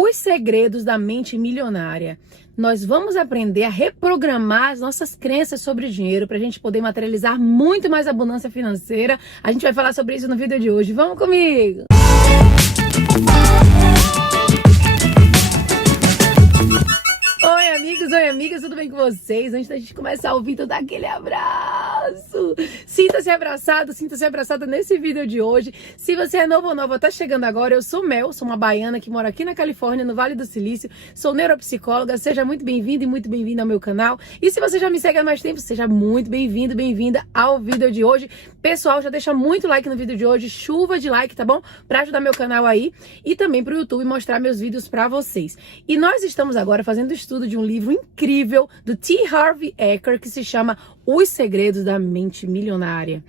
Os segredos da mente milionária. Nós vamos aprender a reprogramar as nossas crenças sobre dinheiro para a gente poder materializar muito mais abundância financeira. A gente vai falar sobre isso no vídeo de hoje. Vamos comigo! Oi amigas, tudo bem com vocês? Antes da gente começar o vídeo, dá aquele abraço. Sinta-se abraçado, sinta-se abraçada nesse vídeo de hoje. Se você é novo ou nova, tá chegando agora, eu sou Mel, sou uma baiana que mora aqui na Califórnia, no Vale do Silício. Sou neuropsicóloga, seja muito bem-vindo e muito bem-vinda ao meu canal. E se você já me segue há mais tempo, seja muito bem-vindo, bem-vinda ao vídeo de hoje. Pessoal, já deixa muito like no vídeo de hoje, chuva de like, tá bom? Pra ajudar meu canal aí e também pro YouTube mostrar meus vídeos pra vocês. E nós estamos agora fazendo estudo de um livro incrível do T. Harv Eker que se chama Os Segredos da Mente Milionária.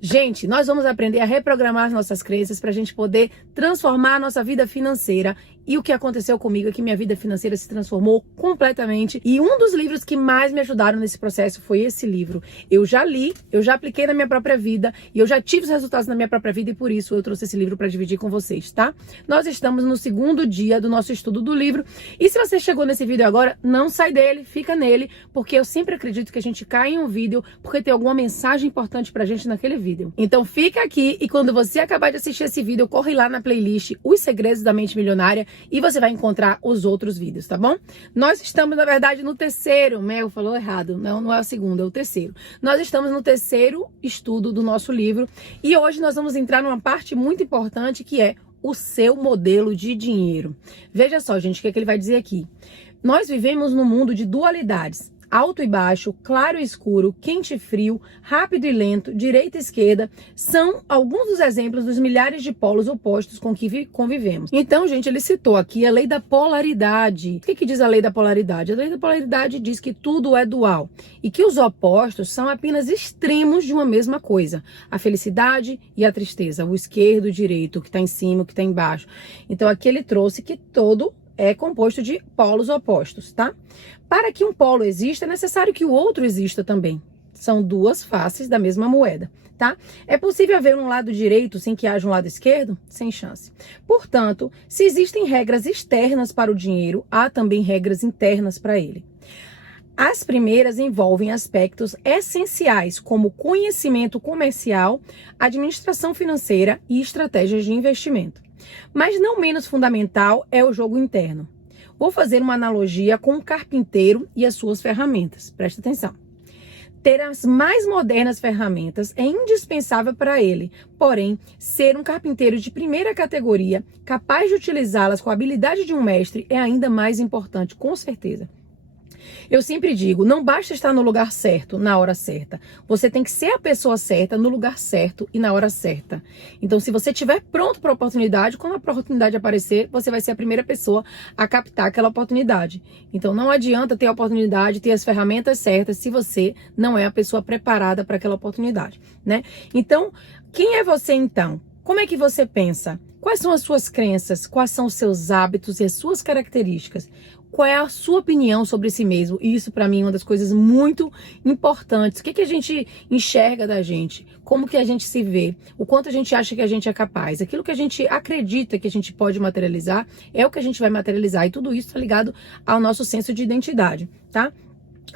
Gente, nós vamos aprender a reprogramar as nossas crenças para a gente poder transformar a nossa vida financeira. E o que aconteceu comigo é que minha vida financeira se transformou completamente. E um dos livros que mais me ajudaram nesse processo foi esse livro. Eu já li, eu já apliquei na minha própria vida e eu já tive os resultados na minha própria vida e por isso eu trouxe esse livro para dividir com vocês, tá? Nós estamos no segundo dia do nosso estudo do livro. E se você chegou nesse vídeo agora, não sai dele, fica nele, porque eu sempre acredito que a gente cai em um vídeo porque tem alguma mensagem importante pra gente naquele vídeo. Então fica aqui e quando você acabar de assistir esse vídeo, corre lá na playlist Os Segredos da Mente Milionária e você vai encontrar os outros vídeos, tá bom? Nós estamos, na verdade, no terceiro. Mel falou errado. Não é o segundo, é o terceiro. Nós estamos no terceiro estudo do nosso livro e hoje nós vamos entrar numa parte muito importante que é o seu modelo de dinheiro. Veja só, gente, o que é que ele vai dizer aqui. Nós vivemos num mundo de dualidades. Alto e baixo, claro e escuro, quente e frio, rápido e lento, direita e esquerda, são alguns dos exemplos dos milhares de polos opostos com que convivemos. Então, gente, ele citou aqui a lei da polaridade. O que diz a lei da polaridade? A lei da polaridade diz que tudo é dual e que os opostos são apenas extremos de uma mesma coisa. A felicidade e a tristeza, o esquerdo e o direito, o que está em cima, o que está embaixo. Então, aqui ele trouxe que todo é composto de polos opostos, tá? Para que um polo exista, é necessário que o outro exista também. São duas faces da mesma moeda, tá? É possível haver um lado direito sem que haja um lado esquerdo? Sem chance. Portanto, se existem regras externas para o dinheiro, há também regras internas para ele. As primeiras envolvem aspectos essenciais como conhecimento comercial, administração financeira e estratégias de investimento. Mas não menos fundamental é o jogo interno. Vou fazer uma analogia com um carpinteiro e as suas ferramentas. Presta atenção. Ter as mais modernas ferramentas é indispensável para ele. Porém, ser um carpinteiro de primeira categoria, capaz de utilizá-las com a habilidade de um mestre, é ainda mais importante, com certeza. Eu sempre digo, não basta estar no lugar certo, na hora certa. Você tem que ser a pessoa certa, no lugar certo e na hora certa. Então, se você estiver pronto para a oportunidade, quando a oportunidade aparecer, você vai ser a primeira pessoa a captar aquela oportunidade. Então, não adianta ter a oportunidade, ter as ferramentas certas, se você não é a pessoa preparada para aquela oportunidade, né? Então, quem é você então? Como é que você pensa? Quais são as suas crenças? Quais são os seus hábitos e as suas características? Qual é a sua opinião sobre si mesmo? E isso, para mim, é uma das coisas muito importantes. O que a gente enxerga da gente? Como que a gente se vê? O quanto a gente acha que a gente é capaz? Aquilo que a gente acredita que a gente pode materializar é o que a gente vai materializar. E tudo isso está ligado ao nosso senso de identidade, tá?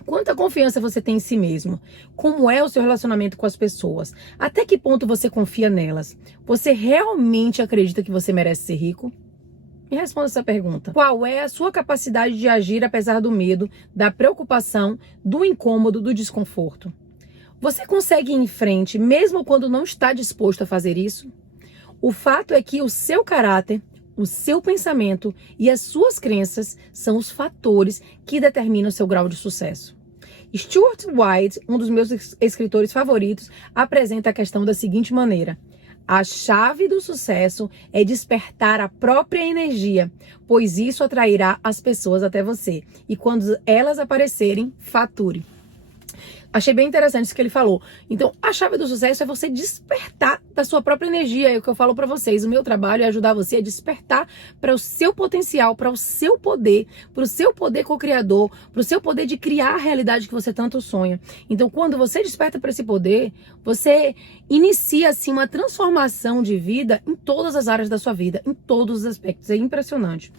Quanta confiança você tem em si mesmo? Como é o seu relacionamento com as pessoas? Até que ponto você confia nelas? Você realmente acredita que você merece ser rico? Me responda essa pergunta. Qual é a sua capacidade de agir apesar do medo, da preocupação, do incômodo, do desconforto? Você consegue ir em frente mesmo quando não está disposto a fazer isso? O fato é que o seu caráter, o seu pensamento e as suas crenças são os fatores que determinam o seu grau de sucesso. Stuart White, um dos meus escritores favoritos, apresenta a questão da seguinte maneira. A chave do sucesso é despertar a própria energia, pois isso atrairá as pessoas até você. E quando elas aparecerem, fature. Achei bem interessante isso que ele falou. Então, a chave do sucesso é você despertar da sua própria energia. É o que eu falo pra vocês. O meu trabalho é ajudar você a despertar para o seu potencial, para o seu poder co-criador, para o seu poder de criar a realidade que você tanto sonha. Então, quando você desperta para esse poder, você inicia, assim, uma transformação de vida em todas as áreas da sua vida, em todos os aspectos. É impressionante.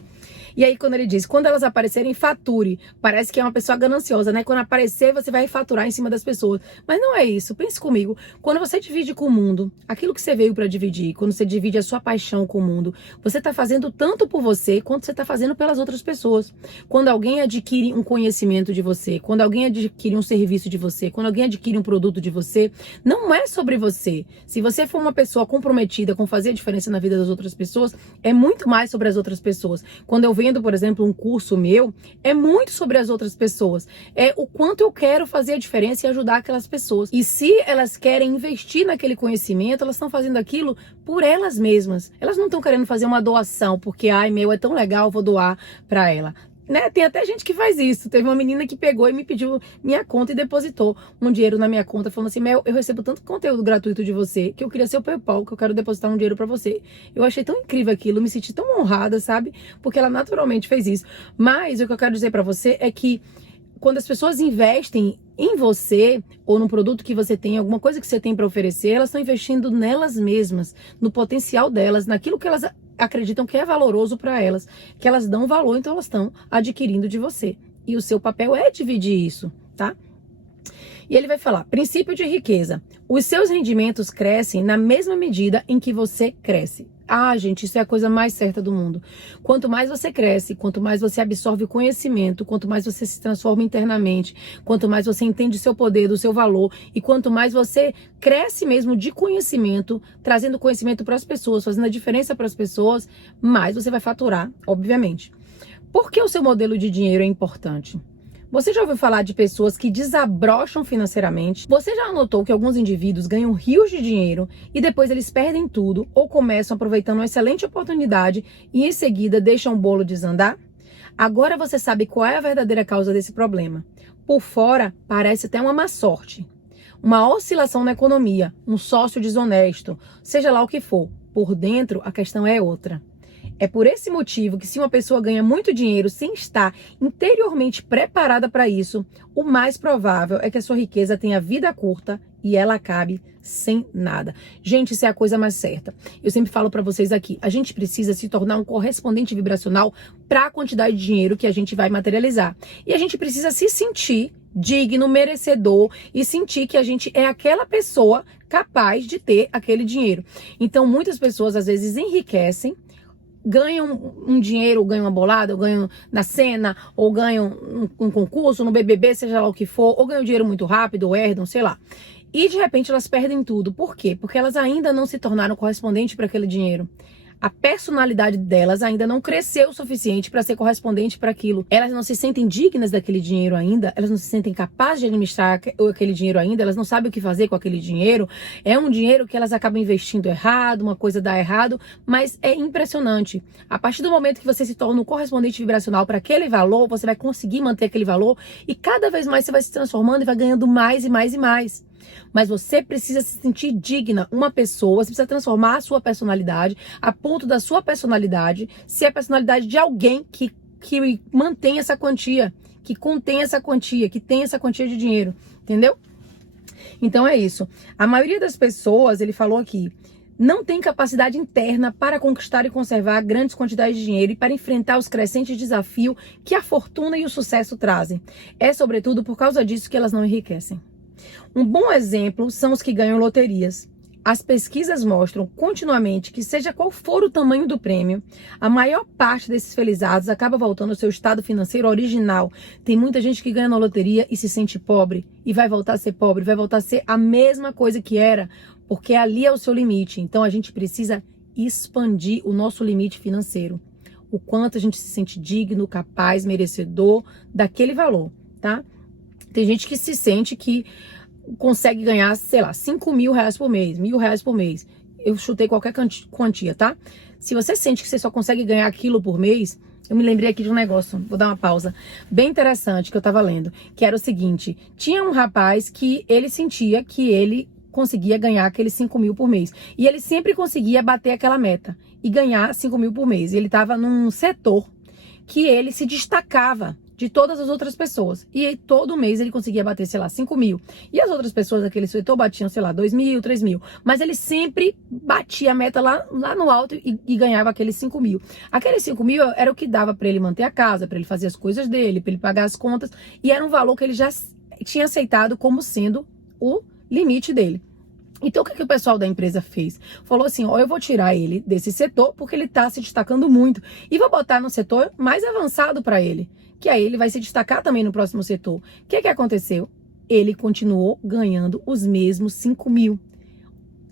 E aí quando ele diz, quando elas aparecerem, fature. Parece que é uma pessoa gananciosa, né? Quando aparecer, você vai faturar em cima das pessoas. Mas não é isso. Pense comigo. Quando você divide com o mundo, aquilo que você veio para dividir, quando você divide a sua paixão com o mundo, você tá fazendo tanto por você, quanto você tá fazendo pelas outras pessoas. Quando alguém adquire um conhecimento de você, quando alguém adquire um serviço de você, quando alguém adquire um produto de você, não é sobre você. Se você for uma pessoa comprometida com fazer a diferença na vida das outras pessoas, é muito mais sobre as outras pessoas. Quando eu vendo, por exemplo, um curso meu, é muito sobre as outras pessoas. É o quanto eu quero fazer a diferença e ajudar aquelas pessoas. E se elas querem investir naquele conhecimento, elas estão fazendo aquilo por elas mesmas. Elas não estão querendo fazer uma doação, porque, ai, meu, é tão legal, vou doar pra ela. Né? Tem até gente que faz isso. Teve uma menina que pegou e me pediu minha conta e depositou um dinheiro na minha conta, falando assim, Mel, eu recebo tanto conteúdo gratuito de você, que eu queria seu PayPal, que eu quero depositar um dinheiro pra você. Eu achei tão incrível aquilo, me senti tão honrada, sabe? Porque ela naturalmente fez isso. Mas o que eu quero dizer pra você é que quando as pessoas investem em você, ou num produto que você tem, alguma coisa que você tem para oferecer, elas estão investindo nelas mesmas, no potencial delas, naquilo que elas acreditam que é valoroso para elas, que elas dão valor, então elas estão adquirindo de você. E o seu papel é dividir isso, tá? E ele vai falar, princípio de riqueza. Os seus rendimentos crescem na mesma medida em que você cresce. Ah, gente, isso é a coisa mais certa do mundo. Quanto mais você cresce, quanto mais você absorve conhecimento, quanto mais você se transforma internamente, quanto mais você entende o seu poder, do seu valor, e quanto mais você cresce mesmo de conhecimento, trazendo conhecimento para as pessoas, fazendo a diferença para as pessoas, mais você vai faturar, obviamente. Por que o seu modelo de dinheiro é importante? Você já ouviu falar de pessoas que desabrocham financeiramente? Você já notou que alguns indivíduos ganham rios de dinheiro e depois eles perdem tudo ou começam aproveitando uma excelente oportunidade e em seguida deixam o bolo desandar? Agora você sabe qual é a verdadeira causa desse problema. Por fora, parece até uma má sorte. Uma oscilação na economia, um sócio desonesto, seja lá o que for. Por dentro, a questão é outra. É por esse motivo que se uma pessoa ganha muito dinheiro sem estar interiormente preparada para isso, o mais provável é que a sua riqueza tenha vida curta e ela acabe sem nada. Gente, isso é a coisa mais certa. Eu sempre falo para vocês aqui, a gente precisa se tornar um correspondente vibracional para a quantidade de dinheiro que a gente vai materializar. E a gente precisa se sentir digno, merecedor e sentir que a gente é aquela pessoa capaz de ter aquele dinheiro. Então, muitas pessoas às vezes enriquecem, ganham um dinheiro, ou ganham uma bolada, ou ganham na cena, ou ganham um concurso, no BBB, seja lá o que for, ou ganham dinheiro muito rápido, ou herdam, sei lá. E de repente elas perdem tudo. Por quê? Porque elas ainda não se tornaram correspondentes para aquele dinheiro. A personalidade delas ainda não cresceu o suficiente para ser correspondente para aquilo. Elas não se sentem dignas daquele dinheiro ainda, elas não se sentem capazes de administrar aquele dinheiro ainda, elas não sabem o que fazer com aquele dinheiro. É um dinheiro que elas acabam investindo errado, uma coisa dá errado, mas é impressionante. A partir do momento que você se torna um correspondente vibracional para aquele valor, você vai conseguir manter aquele valor e cada vez mais você vai se transformando e vai ganhando mais e mais e mais. Mas você precisa se sentir digna, uma pessoa, você precisa transformar a sua personalidade a ponto da sua personalidade ser a personalidade de alguém que mantém essa quantia, que contém essa quantia, que tem essa quantia de dinheiro, entendeu? Então é isso. A maioria das pessoas, ele falou aqui, não tem capacidade interna para conquistar e conservar grandes quantidades de dinheiro e para enfrentar os crescentes desafios que a fortuna e o sucesso trazem. É sobretudo por causa disso que elas não enriquecem. Um bom exemplo são os que ganham loterias. As pesquisas mostram continuamente que, seja qual for o tamanho do prêmio, a maior parte desses felizados acaba voltando ao seu estado financeiro original. Tem muita gente que ganha na loteria e se sente pobre e vai voltar a ser pobre, vai voltar a ser a mesma coisa que era, porque ali é o seu limite. Então a gente precisa expandir o nosso limite financeiro. O quanto a gente se sente digno, capaz, merecedor daquele valor, tá? Tem gente que se sente que consegue ganhar, sei lá, 5 mil reais por mês, R$1.000 por mês. Eu chutei qualquer quantia, tá? Se você sente que você só consegue ganhar aquilo por mês, eu me lembrei aqui de um negócio, vou dar uma pausa, bem interessante que eu tava lendo, que era o seguinte, tinha um rapaz que ele sentia que ele conseguia ganhar aqueles 5 mil por mês. E ele sempre conseguia bater aquela meta e ganhar 5 mil por mês. Ele tava num setor que ele se destacava. de todas as outras pessoas. E aí, todo mês ele conseguia bater, sei lá, 5 mil. E as outras pessoas daquele setor batiam, sei lá, 2 mil, 3 mil. Mas ele sempre batia a meta lá no alto e ganhava aqueles 5 mil. Aqueles 5 mil era o que dava para ele manter a casa, para ele fazer as coisas dele, para ele pagar as contas. E era um valor que ele já tinha aceitado como sendo o limite dele. Então, o que o pessoal da empresa fez? Falou assim, ó, eu vou tirar ele desse setor porque ele tá se destacando muito e vou botar no setor mais avançado para ele, que aí ele vai se destacar também no próximo setor. O que aconteceu? Ele continuou ganhando os mesmos 5 mil.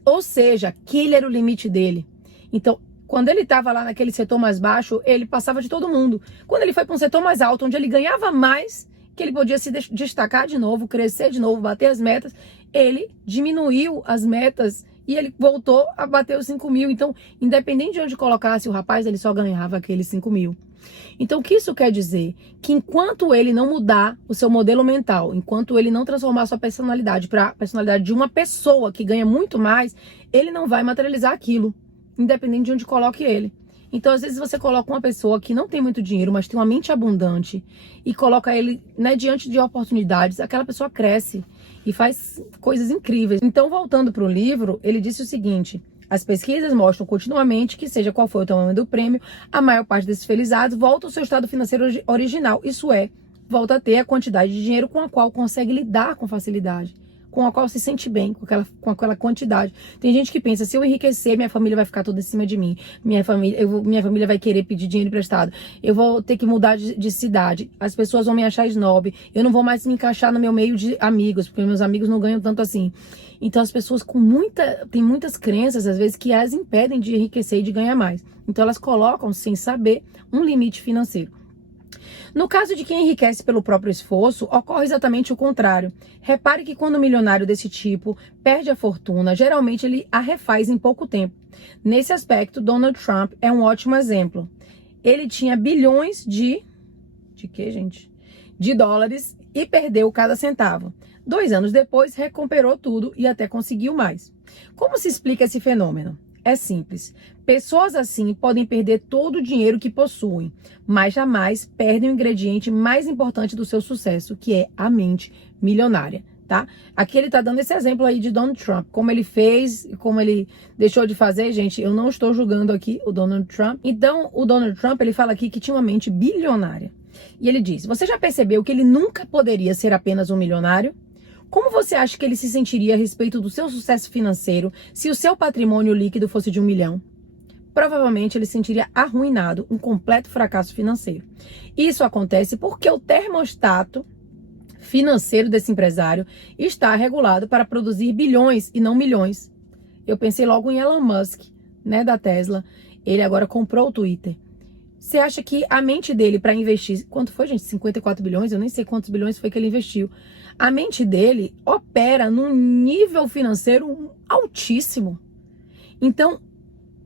Ou seja, aquele era o limite dele. Então, quando ele estava lá naquele setor mais baixo, ele passava de todo mundo. Quando ele foi para um setor mais alto, onde ele ganhava mais, que ele podia se destacar de novo, crescer de novo, bater as metas, ele diminuiu as metas e ele voltou a bater os 5 mil. Então, independente de onde colocasse o rapaz, ele só ganhava aqueles 5 mil. Então, o que isso quer dizer? Que enquanto ele não mudar o seu modelo mental, enquanto ele não transformar a sua personalidade para a personalidade de uma pessoa que ganha muito mais, ele não vai materializar aquilo, independente de onde coloque ele. Então, às vezes, você coloca uma pessoa que não tem muito dinheiro, mas tem uma mente abundante e coloca ele, né, diante de oportunidades, aquela pessoa cresce e faz coisas incríveis. Então, voltando para o livro, ele disse o seguinte: as pesquisas mostram continuamente que, seja qual for o tamanho do prêmio, a maior parte desses felizados volta ao seu estado financeiro original. Isso é, volta a ter a quantidade de dinheiro com a qual consegue lidar com facilidade, com a qual se sente bem, com aquela quantidade. Tem gente que pensa, se eu enriquecer, minha família vai ficar toda em cima de mim. Minha família vai querer pedir dinheiro emprestado. Eu vou ter que mudar de cidade. As pessoas vão me achar snob. Eu não vou mais me encaixar no meu meio de amigos, porque meus amigos não ganham tanto assim. Então as pessoas têm muitas crenças, às vezes, que as impedem de enriquecer e de ganhar mais. Então elas colocam, sem saber, um limite financeiro. No caso de quem enriquece pelo próprio esforço, ocorre exatamente o contrário. Repare que quando um milionário desse tipo perde a fortuna, geralmente ele a refaz em pouco tempo. Nesse aspecto, Donald Trump é um ótimo exemplo. Ele tinha bilhões de quê, gente? De dólares e perdeu cada centavo. 2 anos depois, recuperou tudo e até conseguiu mais. Como se explica esse fenômeno? É simples. Pessoas assim podem perder todo o dinheiro que possuem, mas jamais perdem o ingrediente mais importante do seu sucesso, que é a mente milionária, tá? Aqui ele tá dando esse exemplo aí de Donald Trump, como ele fez e como ele deixou de fazer. Gente, eu não estou julgando aqui o Donald Trump. Então, o Donald Trump, ele fala aqui que tinha uma mente bilionária. E ele diz, você já percebeu que ele nunca poderia ser apenas um milionário? Como você acha que ele se sentiria a respeito do seu sucesso financeiro se o seu patrimônio líquido fosse de 1 milhão? Provavelmente ele se sentiria arruinado, um completo fracasso financeiro. Isso acontece porque o termostato financeiro desse empresário está regulado para produzir bilhões e não milhões. Eu pensei logo em Elon Musk, né, da Tesla. Ele agora comprou o Twitter. Você acha que a mente dele para investir... Quanto foi, gente? 54 bilhões? Eu nem sei quantos bilhões foi que ele investiu. A mente dele opera num nível financeiro altíssimo. Então,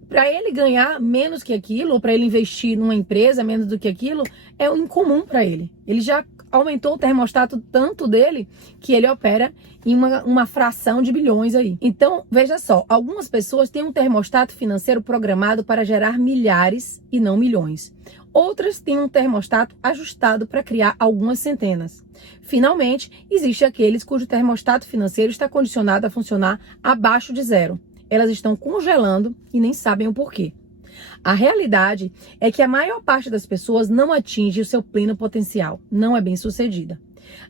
para ele ganhar menos que aquilo, ou para ele investir numa empresa menos do que aquilo, é incomum para ele. Ele já aumentou o termostato tanto dele que ele opera em uma fração de bilhões aí. Então, veja só, algumas pessoas têm um termostato financeiro programado para gerar milhares e não milhões. Outras têm um termostato ajustado para criar algumas centenas. Finalmente, existe aqueles cujo termostato financeiro está condicionado a funcionar abaixo de 0. Elas estão congelando e nem sabem o porquê. A realidade é que a maior parte das pessoas não atinge o seu pleno potencial, não é bem sucedida.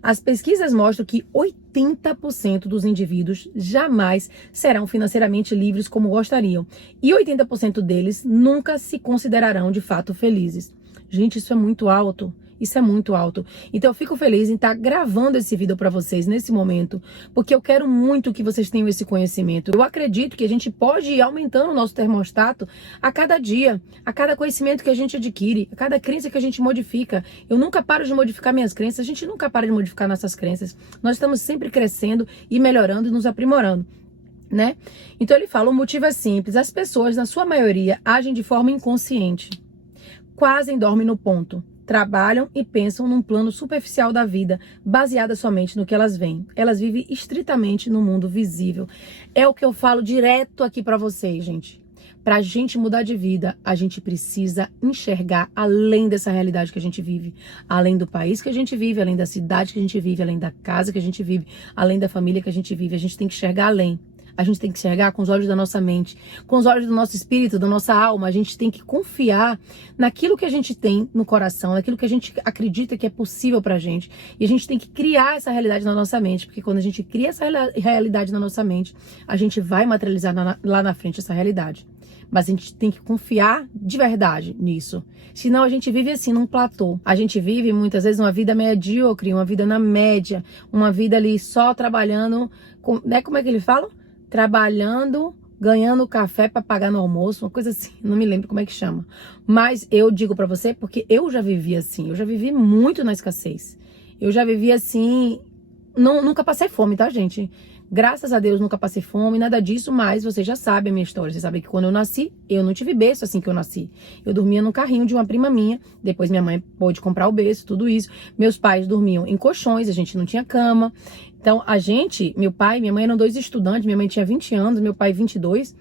As pesquisas mostram que 80% dos indivíduos jamais serão financeiramente livres como gostariam, e 80% deles nunca se considerarão de fato felizes. Gente, isso é muito alto. Isso é muito alto. Então eu fico feliz em estar gravando esse vídeo para vocês nesse momento, porque eu quero muito que vocês tenham esse conhecimento. Eu acredito que a gente pode ir aumentando o nosso termostato a cada dia, a cada conhecimento que a gente adquire, a cada crença que a gente modifica. Eu nunca paro de modificar minhas crenças, a gente nunca para de modificar nossas crenças. Nós estamos sempre crescendo e melhorando e nos aprimorando, né? Então ele fala, o motivo é simples, as pessoas, na sua maioria, agem de forma inconsciente. Quase dormem no ponto. Trabalham e pensam num plano superficial da vida, baseada somente no que elas veem. Elas vivem estritamente no mundo visível. É o que eu falo direto aqui pra vocês, gente. Para a gente mudar de vida, a gente precisa enxergar além dessa realidade que a gente vive, além do país que a gente vive, além da cidade que a gente vive, além da casa que a gente vive, além da família que a gente vive. A gente tem que enxergar além. A gente tem que enxergar com os olhos da nossa mente, com os olhos do nosso espírito, da nossa alma. A gente tem que confiar naquilo que a gente tem no coração, naquilo que a gente acredita que é possível pra gente. E a gente tem que criar essa realidade na nossa mente, porque quando a gente cria essa realidade na nossa mente, a gente vai materializar lá na frente essa realidade. Mas a gente tem que confiar de verdade nisso. Senão a gente vive assim, num platô. A gente vive muitas vezes uma vida medíocre, uma vida na média, uma vida ali só trabalhando, né? Como é que ele fala? Trabalhando, ganhando café para pagar no almoço, uma coisa assim, não me lembro como é que chama. Mas eu digo para você porque eu já vivi assim, eu já vivi muito na escassez. Eu já vivi assim, nunca passei fome, tá, gente? Graças a Deus nunca passei fome, nada disso, mas você já sabe a minha história. Você sabe que quando eu nasci, eu não tive berço assim que eu nasci. Eu dormia no carrinho de uma prima minha, depois minha mãe pôde comprar o berço, tudo isso. Meus pais dormiam em colchões, a gente não tinha cama. Então, meu pai e minha mãe eram 2 estudantes, minha mãe tinha 20 anos, meu pai 22.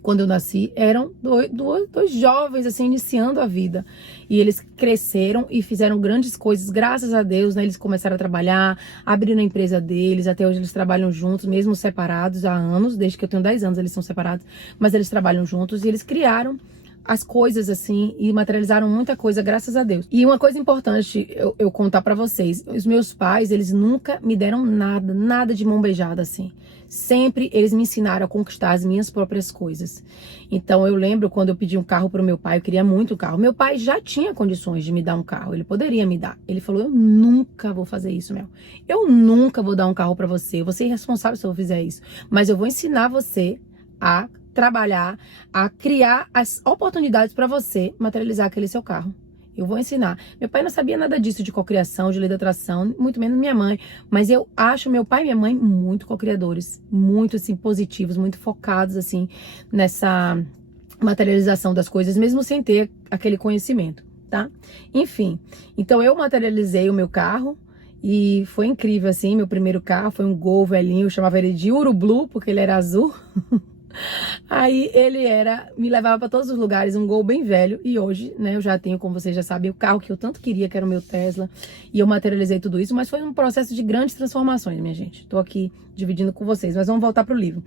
Quando eu nasci, eram dois jovens, assim, iniciando a vida. E eles cresceram e fizeram grandes coisas, graças a Deus, né? Eles começaram a trabalhar, abriram a empresa deles, até hoje eles trabalham juntos, mesmo separados há anos, desde que eu tenho 10 anos eles são separados, mas eles trabalham juntos e eles criaram as coisas assim e materializaram muita coisa, graças a Deus. E uma coisa importante eu contar pra vocês, os meus pais, eles nunca me deram nada de mão beijada assim. Sempre eles me ensinaram a conquistar as minhas próprias coisas. Então eu lembro quando eu pedi um carro pro meu pai, eu queria muito um carro. Meu pai já tinha condições de me dar um carro, ele poderia me dar. Ele falou: eu nunca vou fazer isso, Mel. Eu nunca vou dar um carro pra você, eu vou ser irresponsável se eu fizer isso. Mas eu vou ensinar você a trabalhar, a criar as oportunidades para você materializar aquele seu carro. Eu vou ensinar. Meu pai não sabia nada disso de cocriação, de lei da atração, muito menos minha mãe. Mas eu acho meu pai e minha mãe muito cocriadores, muito assim positivos, muito focados assim nessa materialização das coisas, mesmo sem ter aquele conhecimento, tá? Enfim, então eu materializei o meu carro. E foi incrível assim, meu primeiro carro foi um Gol velhinho, eu chamava ele de Uru Blue, porque ele era azul. Aí me levava para todos os lugares, um Gol bem velho. E hoje, né, eu já tenho, como vocês já sabem, o carro que eu tanto queria, que era o meu Tesla. E eu materializei tudo isso, mas foi um processo de grandes transformações, minha gente. Tô aqui dividindo com vocês, mas vamos voltar pro livro.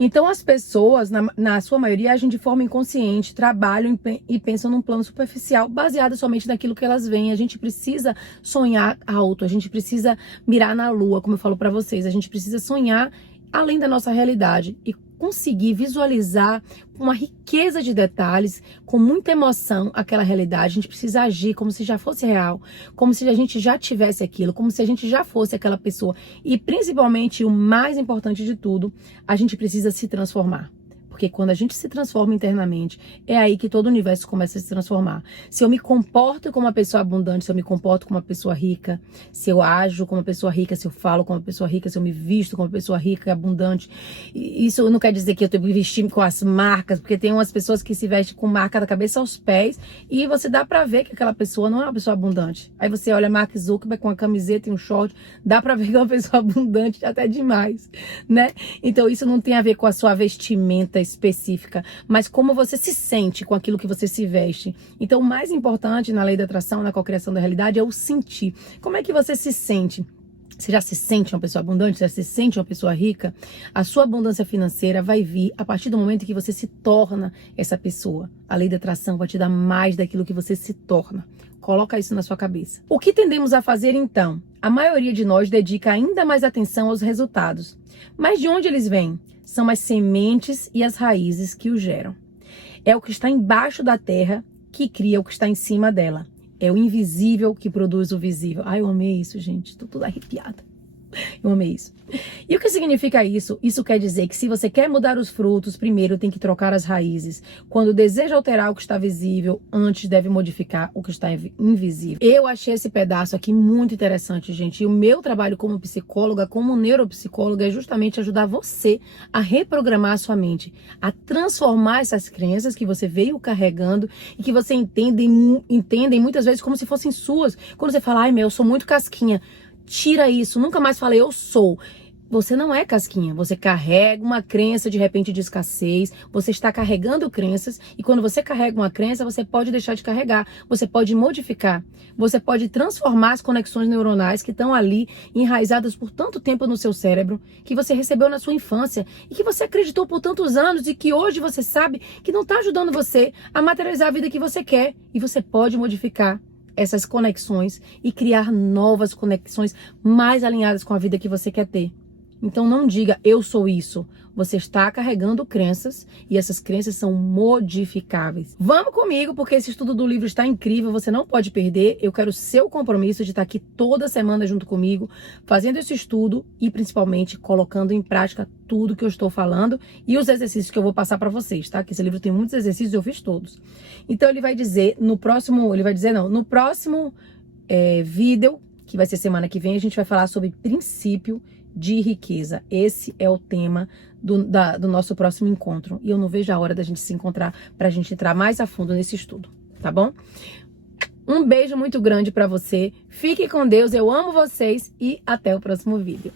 Então as pessoas, na sua maioria, agem de forma inconsciente, trabalham e pensam num plano superficial, baseado somente naquilo que elas veem. A gente precisa sonhar alto, a gente precisa mirar na lua, como eu falo pra vocês. A gente precisa sonhar além da nossa realidade e conseguir visualizar com uma riqueza de detalhes, com muita emoção, aquela realidade. A gente precisa agir como se já fosse real, como se a gente já tivesse aquilo, como se a gente já fosse aquela pessoa. E principalmente, o mais importante de tudo, a gente precisa se transformar. Porque quando a gente se transforma internamente, é aí que todo o universo começa a se transformar. Se eu me comporto como uma pessoa abundante, se eu me comporto como uma pessoa rica, se eu ajo como uma pessoa rica, se eu falo como uma pessoa rica, se eu me visto como uma pessoa rica e abundante, isso não quer dizer que eu tenho que vestir com as marcas, porque tem umas pessoas que se vestem com marca da cabeça aos pés e você dá pra ver que aquela pessoa não é uma pessoa abundante. Aí você olha Mark Zuckerberg com uma camiseta e um short, dá pra ver que é uma pessoa abundante até demais, né? Então isso não tem a ver com a sua vestimenta específica, mas como você se sente com aquilo que você se veste. Então o mais importante na lei da atração, na cocriação da realidade, é o sentir. Como é que você se sente? Você já se sente uma pessoa abundante? Você já se sente uma pessoa rica? A sua abundância financeira vai vir a partir do momento em que você se torna essa pessoa. A lei da atração vai te dar mais daquilo que você se torna. Coloca isso na sua cabeça. O que tendemos a fazer então? A maioria de nós dedica ainda mais atenção aos resultados. Mas de onde eles vêm? São as sementes e as raízes que o geram. É o que está embaixo da terra que cria o que está em cima dela. É o invisível que produz o visível. Ai, eu amei isso, gente. Tô toda arrepiada. Eu amei isso. E o que significa isso? Isso quer dizer que se você quer mudar os frutos, primeiro tem que trocar as raízes. Quando deseja alterar o que está visível, antes deve modificar o que está invisível. Eu achei esse pedaço aqui muito interessante, gente. E o meu trabalho como psicóloga, como neuropsicóloga, é justamente ajudar você a reprogramar a sua mente, a transformar essas crenças que você veio carregando e que você entendem muitas vezes como se fossem suas. Quando você fala, ai meu, eu sou muito casquinha. Tira isso, nunca mais falei eu sou. Você não é casquinha, você carrega uma crença de repente de escassez, você está carregando crenças e quando você carrega uma crença, você pode deixar de carregar, você pode modificar, você pode transformar as conexões neuronais que estão ali enraizadas por tanto tempo no seu cérebro, que você recebeu na sua infância e que você acreditou por tantos anos e que hoje você sabe que não está ajudando você a materializar a vida que você quer e você pode modificar essas conexões e criar novas conexões mais alinhadas com a vida que você quer ter. Então não diga, eu sou isso. Você está carregando crenças e essas crenças são modificáveis. Vamos comigo, porque esse estudo do livro está incrível, você não pode perder. Eu quero o seu compromisso de estar aqui toda semana junto comigo, fazendo esse estudo e principalmente colocando em prática tudo que eu estou falando e os exercícios que eu vou passar para vocês, tá? Que esse livro tem muitos exercícios, eu fiz todos. Então ele vai dizer no próximo vídeo, que vai ser semana que vem, a gente vai falar sobre princípio de riqueza. Esse é o tema do nosso próximo encontro. E eu não vejo a hora da gente se encontrar pra gente entrar mais a fundo nesse estudo, tá bom? Um beijo muito grande pra você. Fique com Deus, eu amo vocês e até o próximo vídeo.